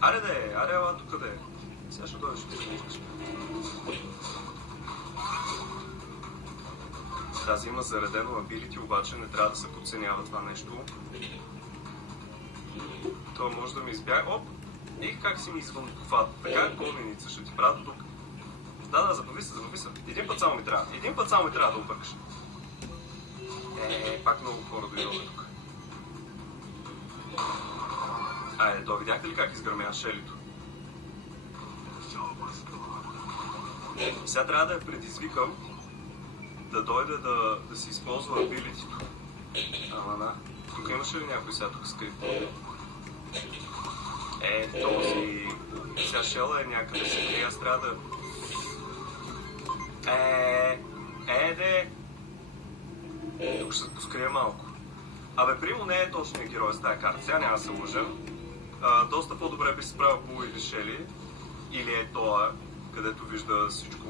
Аре, ела тук де. Сега ще дойдеш да се виждаш. Тази има заредено ability, обаче не трябва да се подценява това нещо. Това може да ми избяга. Оп! Как си ми извън обхват. Така колбеница ще ти правя до тук. Да, забави се. Един път само ми трябва да объркаш. Пак много хора дойдоха тук. То видяхте ли как изгърмя шелито? Сега трябва да я предизвикам да дойде да си използва ability-то. Тук имаше ли някой сега тук скрип? Този... Сега шела е някъде се крие, аз трябва да... Тук ще се поскрия малко. Примо не е точният герой с тази карта, сега няма да се лъжа. Доста по-добре би се справил Пул или Шели. Или е тоя, където вижда всичко.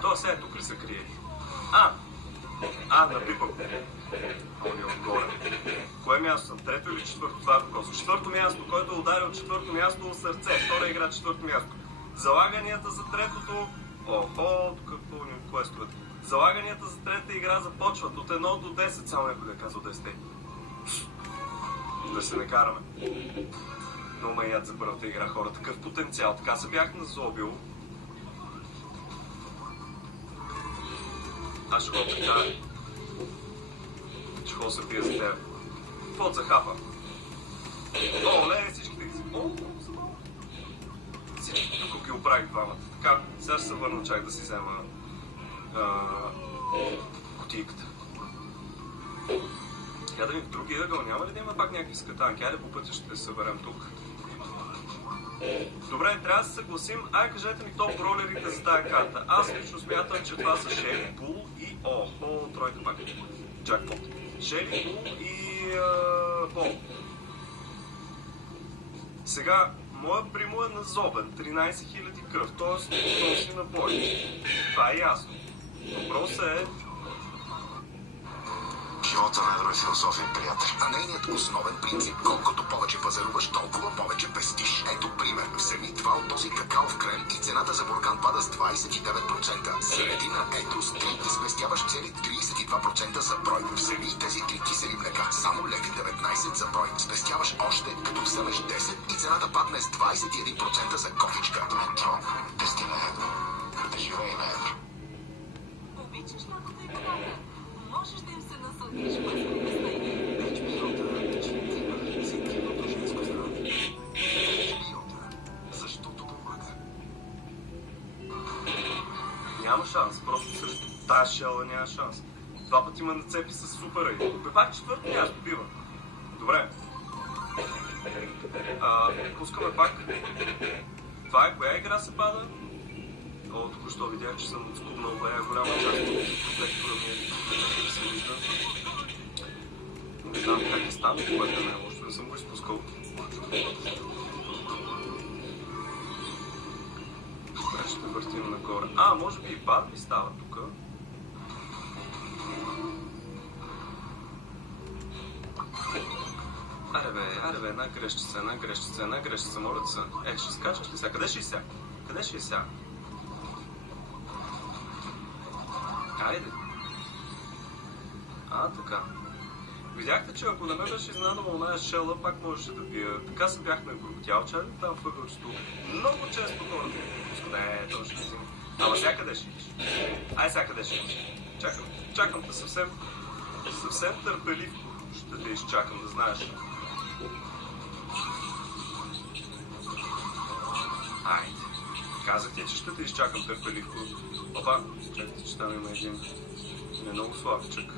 Това сега тук ли се крие? Напипам. Он е отгоре. Кое място съм? Трето или четвърто? Това е въпрос. Четвърто място, който е ударил четвърто място в сърце. Втора игра четвърто място. Залаганията за третото... тук пълним квестовете. Залаганията за третата игра започват от 1 до 10. Само някой да е казал 10. Да се не караме. Но ме яд за първата игра, хора. Такъв потенциал. Така се бях назобил. Аз ще ходя така. Ще ходя се пия за теб. Фот за хапа. Всичките ги си. Всички тук ги оправих двамата. Така, сега ще се върна чак да си взема кутийката. Я да ми в другия ъгъл, няма ли да има пак някакви скатанки? Айде по пътя ще се съберем тук. Добре, трябва да се съгласим. Кажете ми топ ролерите за тази карта. Аз лично смятам, че това са Шели, Пул и... тройка пак. Джакпот. Шели, Пул и... Пол. Сега, моят примо е назобен. 13 000 кръв, т.е. носи на бой. Това е ясно. Въпросът е... Живота на Евро е философия, приятел. А нейният основен принцип, колкото повече пазаруваш, толкова повече пестиш. Ето пример. Вземи 2 от този какаов крем и цената за буркан пада с 29%. Зареди на ето с 3 и спестяваш цели 32% за брой. Вземи тези 3 кисели млека. Само леви 19 за брой. Спестяваш още, като вземеш 10 и цената падне с 21% за кофичка. Метро. Пести на Евро. Да живее на Евро. Обичаш някой да играе. Можеш да им се насълдиш възможността и вече защото помага. Няма шанс, просто срещу тази шела няма шанс. Два пъти ме нацепи с супера и пак четвърто място бива. Добре. Пускаме пак. Това е коя игра се пада? Току-що видях, че съм отскубнал голяма част от протектора ми да се вижда. Не знам как е станало, което не е лошо, не съм го изпускал. Добре, ще въртим нагоре. Може би и Барби става тук. Аре бе, една грешчица, моля да се. Ще скачаш ли сега? Къде ще и сега? Айде. Така. Видяхте, че ако не ме беше изненадала оная шела, пак можеше да бия. Така се бяхме горотял, че там въгълчето. Много често хората ми пускат. То ще си. Ама сега къде ще идиш? Сега къде ще идиш? Чакам те съвсем търпеливко. Ще те изчакам, да знаеш. Айде. Казах ти, че ще те изчакам търпеливко. Чакайте, че там има един не много слабчък.